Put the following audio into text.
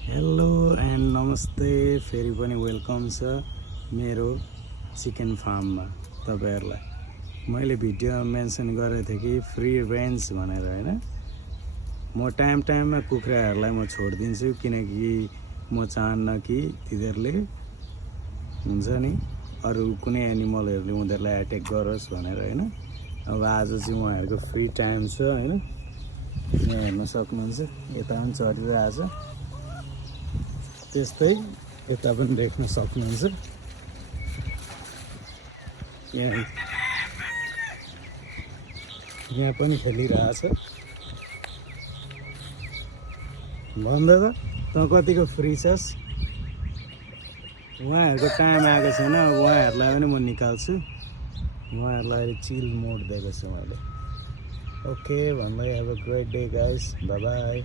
Hello and नमस्ते फेरि पनि वेलकम छ मेरो चिकन फार्ममा तपाईहरुलाई। मैले भिडियोमा मेन्सन गरेको थिएँ कि फ्री रेन्ज भनेर हैन। म टाइममा कुखुराहरूलाई म छोडिदिन्छु किनकि म चाहन्न कि तिनीहरूले हुन्छ नि अरु कुनै एनिमलहरूले उनीहरूलाई एट्याक गरोस् भनेर हैन। अब आज चाहिँ उहाँहरुको फ्री टाइम छ हैन। यहाँ हेर्न सक्नुहुन्छ यता पनि चढिरहेछ, त्यस्तै यता पनि देख्न सक्नुहुन्छ। यहाँ पनि खेलिरहेछ। भन्दा त तँ कतिको फ्री छस्? उहाँहरुको टाइम आएको छैन, अब उहाँहरुलाई पनि म निकाल्छु। उहाँहरुलाई अहिले चिल मोड दिएको छु मैले। ओके भन्दै, have a great day guys, bye bye.